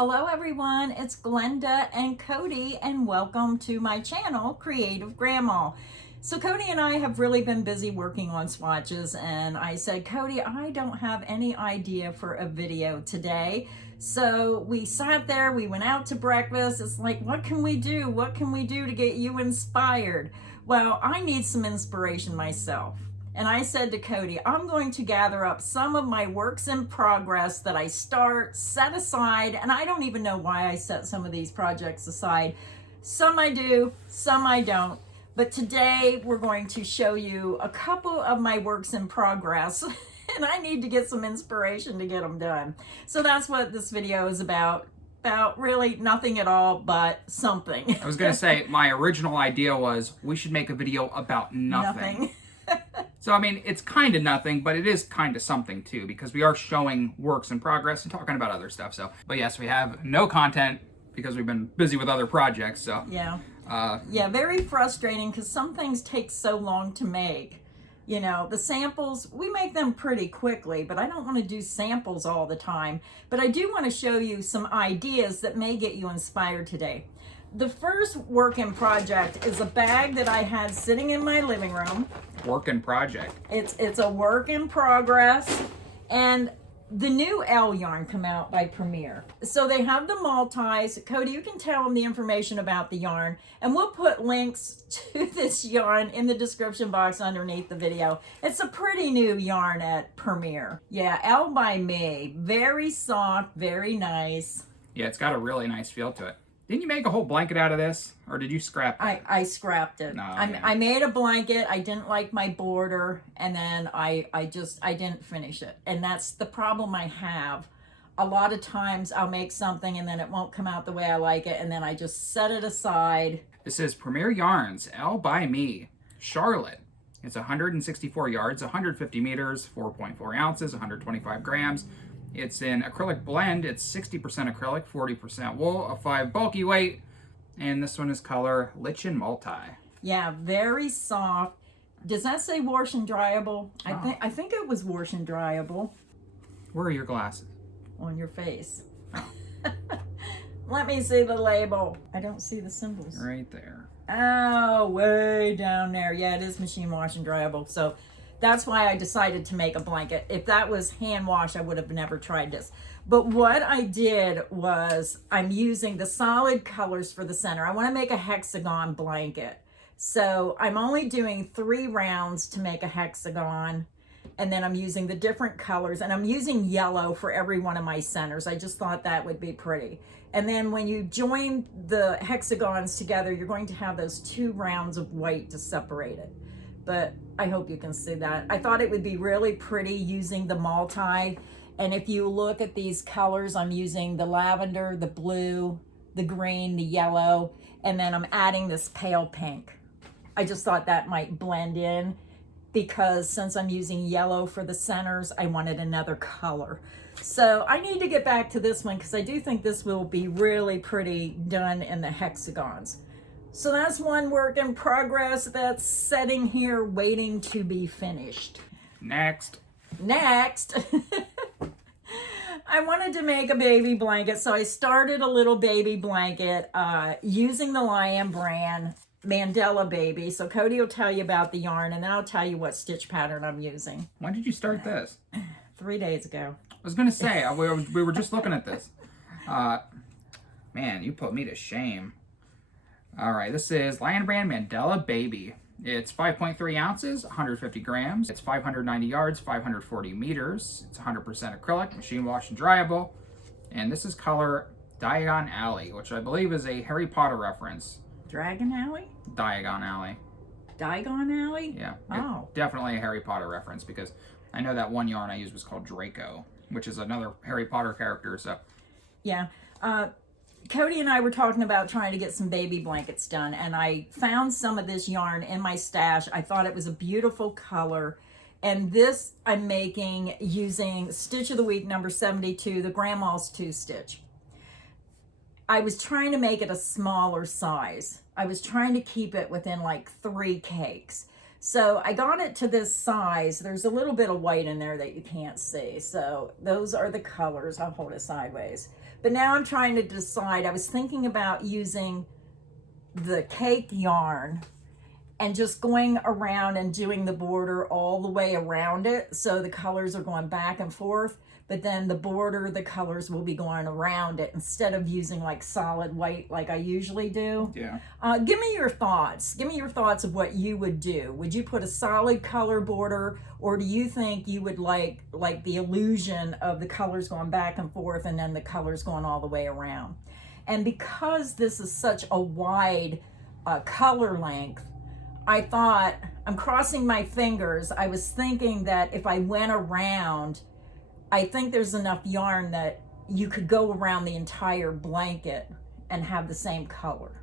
Hello everyone, it's Glenda and Cody and welcome to my channel, Creative Grandma. So Cody and I have really been busy working on swatches and I said, Cody, I don't have any idea for a video today. So we sat there, we went out to breakfast. It's like, what can we do? What can we do to get you inspired? Well, I need some inspiration myself. And I said to Cody, I'm going to gather up some of my works in progress that I set aside, and I don't even know why I set some of these projects aside. Some I do, some I don't. But today we're going to show you a couple of my works in progress, and I need to get some inspiration to get them done. So that's what this video is about really nothing at all, but something. I was going to say, my original idea was we should make a video about nothing. So, I mean, it's kind of nothing, but it is kind of something, too, because we are showing works in progress and talking about other stuff. So, but yes, we have no content because we've been busy with other projects, so. Yeah. Yeah, very frustrating because some things take so long to make. You know, the samples, we make them pretty quickly, but I don't want to do samples all the time. But I do want to show you some ideas that may get you inspired today. The first work in project is a bag that I had sitting in my living room. Work in project. It's a work in progress, and the new L yarn come out by Premier. So they have the multis. Cody, you can tell them the information about the yarn, and we'll put links to this yarn in the description box underneath the video. It's a pretty new yarn at Premier. Yeah, L by Me. Very soft, very nice. Yeah, it's got a really nice feel to it. Didn't you make a whole blanket out of this? Or did you scrap it? I scrapped it. No, I made a blanket. I didn't like my border. And then I didn't finish it. And that's the problem I have. A lot of times I'll make something and then it won't come out the way I like it. And then I just set it aside. This is Premier Yarns, L by Me, Charlotte. It's 164 yards, 150 meters, 4.4 ounces, 125 grams. It's an acrylic blend. It's 60% acrylic, 40% wool, a 5 bulky weight, and this one is color Lichen Multi. Yeah, very soft. Does that say wash and dryable? Oh. I think it was wash and dryable. Where are your glasses? On your face. Let me see the label. I don't see the symbols. Right there. Oh, way down there. Yeah, it is machine wash and dryable. So that's why I decided to make a blanket. If that was hand wash, I would have never tried this. But what I did was I'm using the solid colors for the center. I want to make a hexagon blanket. So I'm only doing 3 rounds to make a hexagon. And then I'm using the different colors. And I'm using yellow for every one of my centers. I just thought that would be pretty. And then when you join the hexagons together, you're going to have those 2 rounds of white to separate it. But I hope you can see that. I thought it would be really pretty using the multi. And if you look at these colors, I'm using the lavender, the blue, the green, the yellow, and then I'm adding this pale pink. I just thought that might blend in because since I'm using yellow for the centers, I wanted another color. So I need to get back to this one because I do think this will be really pretty done in the hexagons. So that's one work in progress that's sitting here waiting to be finished. Next. I wanted to make a baby blanket, so I started a little baby blanket using the Lion brand Mandela Baby. So Cody will tell you about the yarn, and then I'll tell you what stitch pattern I'm using. When did you start this? 3 days ago. I was going to say, we were just looking at this. Man, you put me to shame. All right, this is Lion brand Mandela Baby. It's 5.3 ounces, 150 grams. It's 590 yards, 540 meters. It's 100% acrylic, machine wash and dryable. And this is color Diagon Alley, which I believe is a Harry Potter reference. Dragon Alley? Diagon Alley. Diagon Alley? Yeah. Oh. Definitely a Harry Potter reference because I know that one yarn I used was called Draco, which is another Harry Potter character. So. Yeah. Cody and I were talking about trying to get some baby blankets done, and I found some of this yarn in my stash. I thought it was a beautiful color, and this I'm making using Stitch of the Week number 72, the Grandma's 2-stitch. I was trying to make it a smaller size. I was trying to keep it within like 3 cakes. So I got it to this size. There's a little bit of white in there that you can't see. So those are the colors. I'll hold it sideways. But now I'm trying to decide. I was thinking about using the cake yarn and just going around and doing the border all the way around it. So the colors are going back and forth, but then the border, the colors will be going around it instead of using like solid white like I usually do. Yeah. Give me your thoughts. Give me your thoughts of what you would do. Would you put a solid color border, or do you think you would like the illusion of the colors going back and forth and then the colors going all the way around? And because this is such a wide color length, I thought, I'm crossing my fingers. I was thinking that if I went around, I think there's enough yarn that you could go around the entire blanket and have the same color.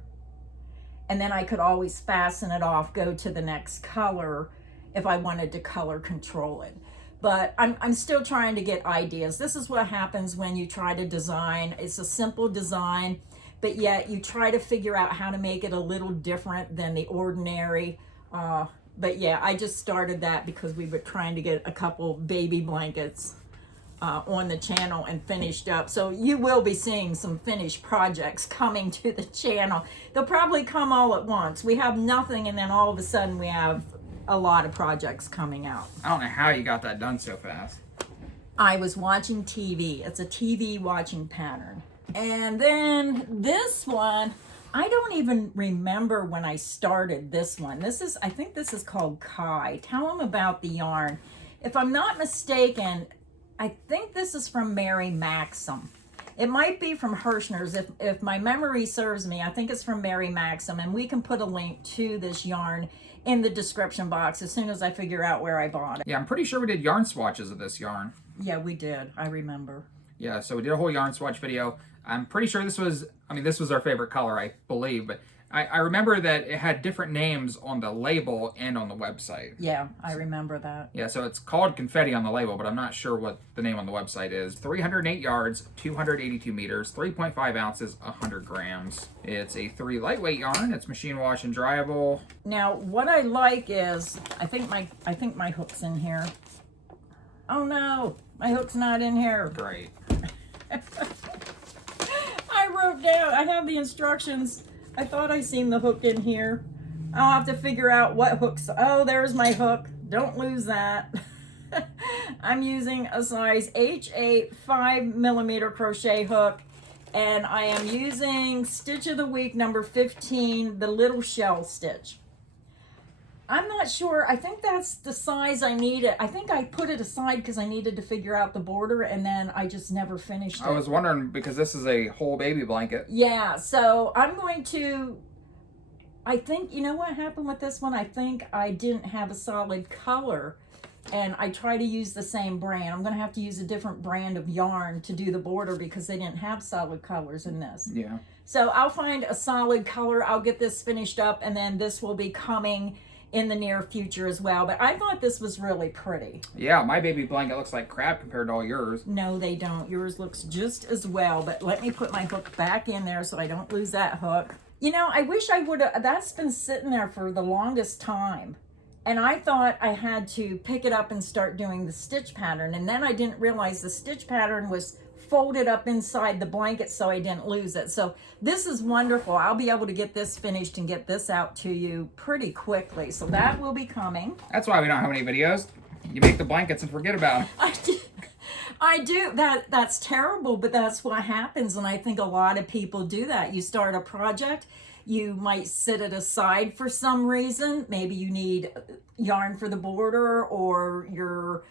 And then I could always fasten it off, go to the next color if I wanted to color control it. But I'm still trying to get ideas. This is what happens when you try to design. It's a simple design, but yet you try to figure out how to make it a little different than the ordinary. But yeah, I just started that because we were trying to get a couple baby blankets on the channel and finished up. So you will be seeing some finished projects coming to the channel. They'll probably come all at once. We have nothing, and then all of a sudden we have a lot of projects coming out. I don't know how you got that done so fast. I was watching TV. It's a TV watching pattern. And then this one, I don't even remember when I started this one. I think this is called Kai. Tell them about the yarn. If I'm not mistaken, I think this is from Mary Maxim. It might be from Hirschner's. If my memory serves me, I think it's from Mary Maxim, and we can put a link to this yarn in the description box as soon as I figure out where I bought it. Yeah, I'm pretty sure we did yarn swatches of this yarn. Yeah, we did. I remember. Yeah, so we did a whole yarn swatch video. I'm pretty sure this was our favorite color, I believe, but I remember that it had different names on the label and on the website. Yeah, I remember that. Yeah, so it's called Confetti on the label, but I'm not sure what the name on the website is. 308 yards, 282 meters, 3.5 ounces, 100 grams. It's a 3 lightweight yarn. It's machine wash and dryable. Now, what I like is, I think my hook's in here. Oh no, my hook's not in here. Great. I wrote down, I have the instructions. I thought I seen the hook in here. I'll have to figure out what hooks. Oh, there's my hook. Don't lose that. I'm using a size H8 5mm crochet hook, and I am using Stitch of the Week number 15, the little shell stitch. I'm not sure. I think that's the size I needed. I think I put it aside because I needed to figure out the border, and then I just never finished it. I was wondering, because this is a whole baby blanket. Yeah, so I'm going to, I think, you know what happened with this one? I think I didn't have a solid color, and I try to use the same brand. I'm going to have to use a different brand of yarn to do the border because they didn't have solid colors in this. Yeah. So I'll find a solid color. I'll get this finished up, and then this will be coming in the near future as well. But I thought this was really pretty. Yeah, my baby blanket looks like crap compared to all yours. No, they don't. Yours looks just as well. But let me put my hook back in there so I don't lose that hook. You know, I wish I would have, that's been sitting there for the longest time. And I thought I had to pick it up and start doing the stitch pattern. And then I didn't realize the stitch pattern was folded up inside the blanket, so I didn't lose it. So this is wonderful. I'll be able to get this finished and get this out to you pretty quickly. So that will be coming. That's why we don't have any videos. You make the blankets and forget about them. I do. That's terrible, but that's what happens. And I think a lot of people do that. You start a project, you might set it aside for some reason. Maybe you need yarn for the border, or you're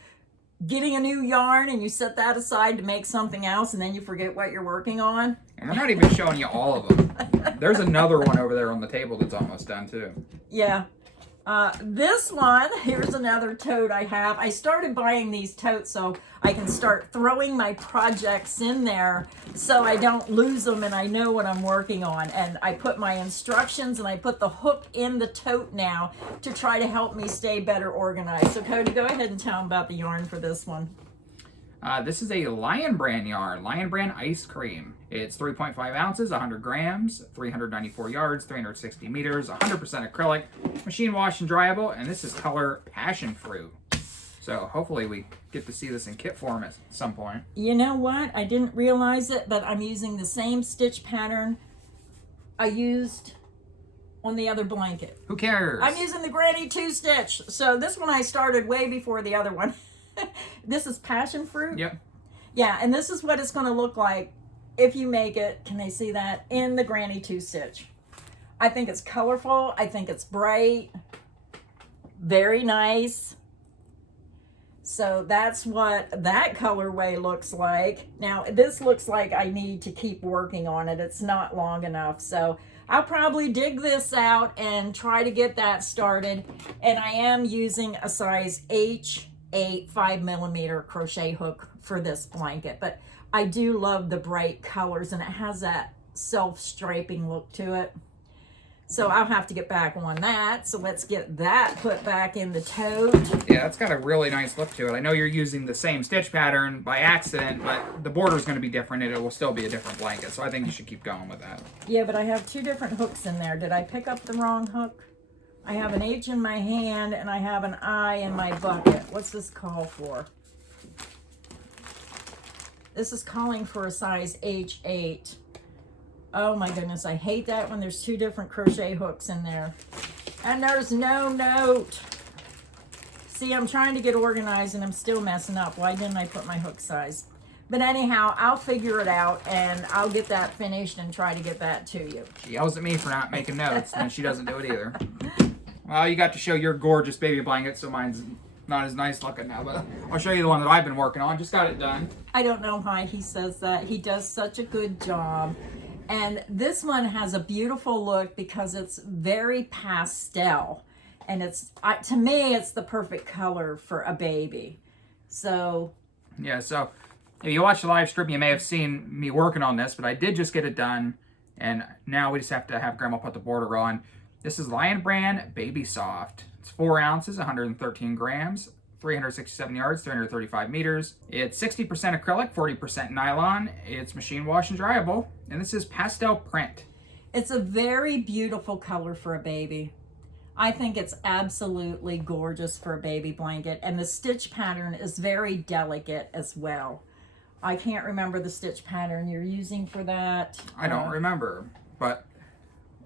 getting a new yarn and you set that aside to make something else, and then you forget what you're working on. And we're not even showing you all of them. There's another one over there on the table that's almost done too. Yeah. This one, here's another tote I have. I started buying these totes so I can start throwing my projects in there so I don't lose them and I know what I'm working on. And I put my instructions and I put the hook in the tote now to try to help me stay better organized. So Cody, go ahead and tell them about the yarn for this one. This is a Lion Brand yarn, Lion Brand Ice Cream. It's 3.5 ounces, 100 grams, 394 yards, 360 meters, 100% acrylic, machine wash and dryable, and this is color Passion Fruit. So hopefully we get to see this in kit form at some point. You know what? I didn't realize it, but I'm using the same stitch pattern I used on the other blanket. Who cares? I'm using the Granny 2-stitch. So this one I started way before the other one. This is passion fruit. Yep. Yeah, and this is what it's going to look like if you make it, can they see that, in the Granny 2-stitch. I think it's colorful. I think it's bright. Very nice. So that's what that colorway looks like. Now, this looks like I need to keep working on it. It's not long enough. So I'll probably dig this out and try to get that started. And I am using a size H8 5mm crochet hook for this blanket. But I do love the bright colors, and it has that self-striping look to it. So I'll have to get back on that. So let's get that put back in the tote. Yeah, it's got a really nice look to it. I know you're using the same stitch pattern by accident, but the border is going to be different and it will still be a different blanket. So I think you should keep going with that. Yeah, but I have 2 different hooks in there. Did I pick up the wrong hook? I have an H in my hand and I have an I in my bucket. What's this call for? This is calling for a size H8. Oh my goodness, I hate that when there's 2 different crochet hooks in there. And there's no note. See, I'm trying to get organized and I'm still messing up. Why didn't I put my hook size? But anyhow, I'll figure it out and I'll get that finished and try to get that to you. She yells at me for not making notes, and she doesn't do it either. Well, you got to show your gorgeous baby blanket, so mine's not as nice looking now, but I'll show you the one that I've been working on. Just got it done. I don't know why he says that. He does such a good job. And this one has a beautiful look because it's very pastel. And it's, to me, it's the perfect color for a baby. So. Yeah, so if you watched the live stream, you may have seen me working on this, but I did just get it done. And now we just have to have Grandma put the border on. This is Lion Brand Baby Soft. It's 4 ounces, 113 grams. 367 yards, 335 meters. It's 60% acrylic, 40% nylon. It's machine wash and dryable. And this is pastel print. It's a very beautiful color for a baby. I think it's absolutely gorgeous for a baby blanket. And the stitch pattern is very delicate as well. I can't remember the stitch pattern you're using for that. I don't remember, but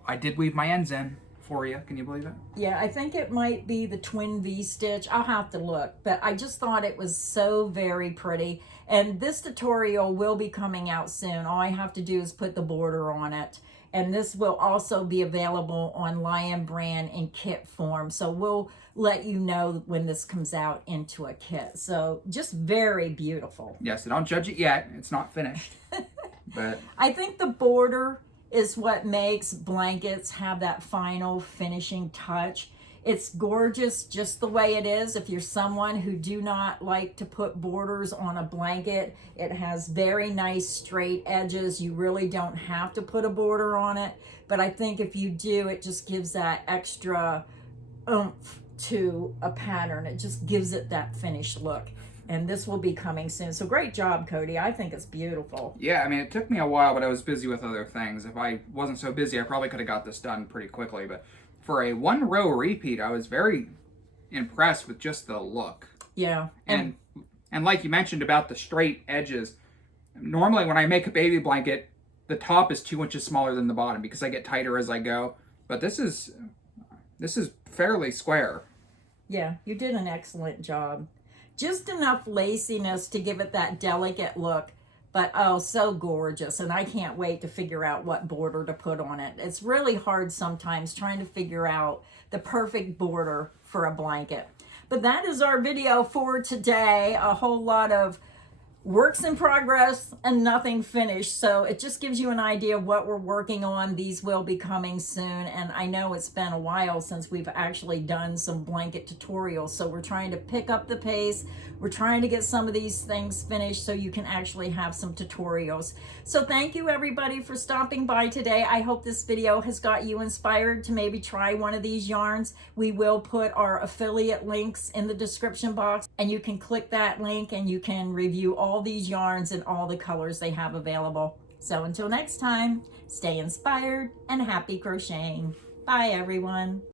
I did weave my ends in for you. Can you believe it? Yeah, I think it might be the twin V stitch. I'll have to look, but I just thought it was so very pretty. And this tutorial will be coming out soon. All I have to do is put the border on it. And this will also be available on Lion Brand in kit form. So we'll let you know when this comes out into a kit. So just very beautiful. Yes, don't judge it yet. It's not finished. But I think the border is what makes blankets have that final finishing touch. It's gorgeous just the way it is. If you're someone who do not like to put borders on a blanket, it has very nice straight edges. You really don't have to put a border on it. But I think if you do, it just gives that extra oomph to a pattern. It just gives it that finished look. And this will be coming soon. So great job, Cody. I think it's beautiful. yeah, I mean, it took me a while, but I was busy with other things. If I wasn't so busy, I probably could have got this done pretty quickly. But for a 1-row repeat, I was very impressed with just the look. Yeah. And like you mentioned about the straight edges, normally when I make a baby blanket, the top is 2 inches smaller than the bottom because I get tighter as I go. But this is fairly square. Yeah, you did an excellent job. Just enough laciness to give it that delicate look, but oh, so gorgeous. And I can't wait to figure out what border to put on it. It's really hard sometimes trying to figure out the perfect border for a blanket. But that is our video for today. A whole lot of works in progress and nothing finished. So it just gives you an idea of what we're working on. These will be coming soon. And I know it's been a while since we've actually done some blanket tutorials. So we're trying to pick up the pace. We're trying to get some of these things finished so you can actually have some tutorials. So thank you everybody for stopping by today. I hope this video has got you inspired to maybe try one of these yarns. We will put our affiliate links in the description box and you can click that link and you can review all these yarns and all the colors they have available. So until next time, stay inspired and happy crocheting. Bye everyone.